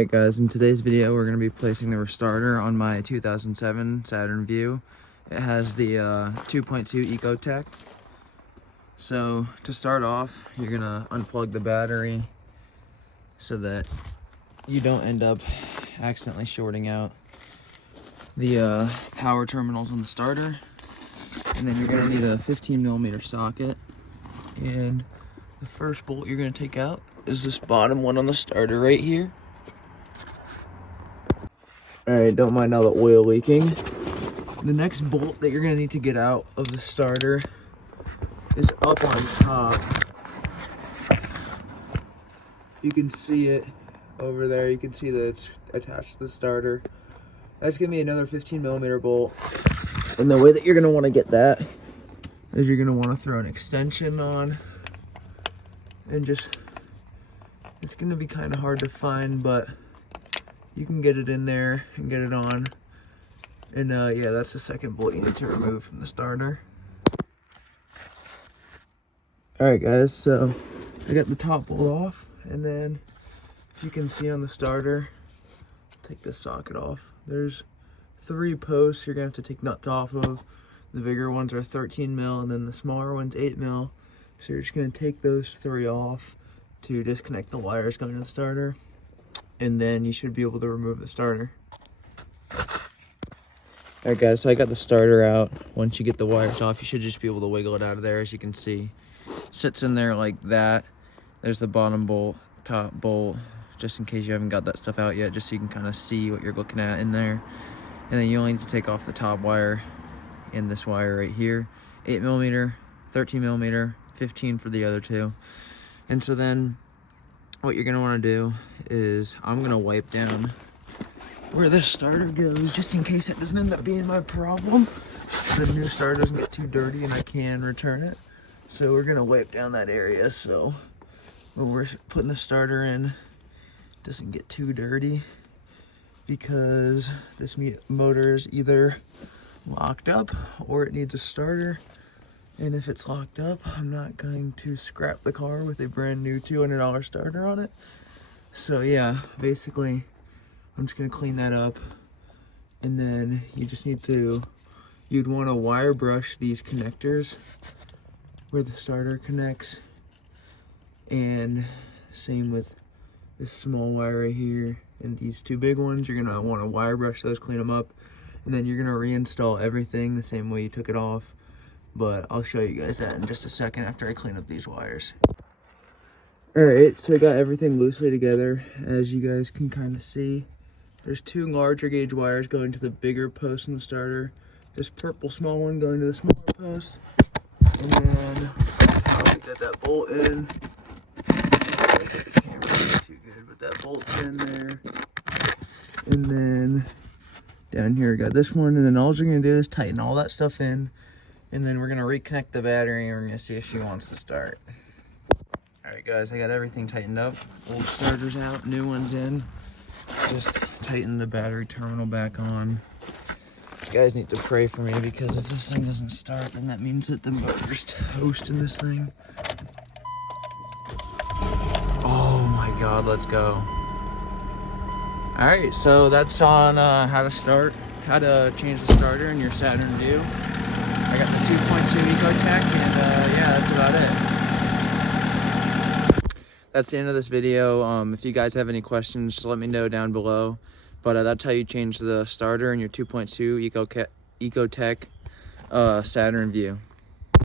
Alright guys, in today's video we're going to be placing the restarter on my 2007 Saturn Vue. It has the 2.2 ecotech. So to start off, you're going to unplug the battery so that you don't end up accidentally shorting out the power terminals on the starter. And then you're going to need a 15mm socket. And the first bolt you're going to take out is this bottom one on the starter right here. Alright, don't mind all the oil leaking. The next bolt that you're going to need to get out of the starter is up on top. You can see it over there. You can see that it's attached to the starter. That's going to be another 15mm bolt. And the way that you're going to want to get that is you're going to want to throw an extension on. And just, it's going to be kind of hard to find, but you can get it in there and get it on. And yeah, that's the second bolt you need to remove from the starter. Alright guys, so I got the top bolt off, and then if you can see on the starter, take this socket off. There's 3 posts you're going to have to take nuts off of. The bigger ones are 13mm, and then the smaller one's 8mm. So you're just going to take those 3 off to disconnect the wires going to the starter. And then you should be able to remove the starter. Alright guys, so I got the starter out. Once you get the wires off, you should just be able to wiggle it out of there. As you can see, sits in there like that. There's the bottom bolt, top bolt, just in case you haven't got that stuff out yet, just so you can kind of see what you're looking at in there. And then you only need to take off the top wire and this wire right here. 8mm, 13mm, 15 for the other 2. And so then what you're gonna want to do is I'm gonna wipe down where this starter goes, just in case that doesn't end up being my problem. The new starter doesn't get too dirty and I can return it. So we're gonna wipe down that area so when we're putting the starter in, it doesn't get too dirty, because this motor is either locked up or it needs a starter. And if it's locked up, I'm not going to scrap the car with a brand new $200 starter on it. So yeah, basically, I'm just gonna clean that up. And then you just need to, you'd want to wire brush these connectors where the starter connects. And same with this small wire right here and these 2 big ones. You're gonna want to wire brush those, clean them up. And then you're gonna reinstall everything the same way you took it off. But I'll show you guys that in just a second after I clean up these wires. Alright, so I got everything loosely together. As you guys can kind of see, there's 2 larger gauge wires going to the bigger post in the starter. This purple small one going to the smaller post. And then I'll get that bolt in. Can't really be too good, but that bolt's in there. And then down here we got this one. And then all you're going to do is tighten all that stuff in. And then we're going to reconnect the battery and we're going to see if she wants to start. Alright guys, I got everything tightened up. Old starter's out, new one's in. Just tighten the battery terminal back on. You guys need to pray for me, because if this thing doesn't start, then that means that the motor's toast in this thing. Oh my god, let's go. Alright, so that's on how to change the starter in your Saturn Vue. I got the 2.2 ecotech, and yeah, that's about it. That's the end of this video. If you guys have any questions, just let me know down below. But that's how you change the starter in your 2.2 ecotech Saturn Vue.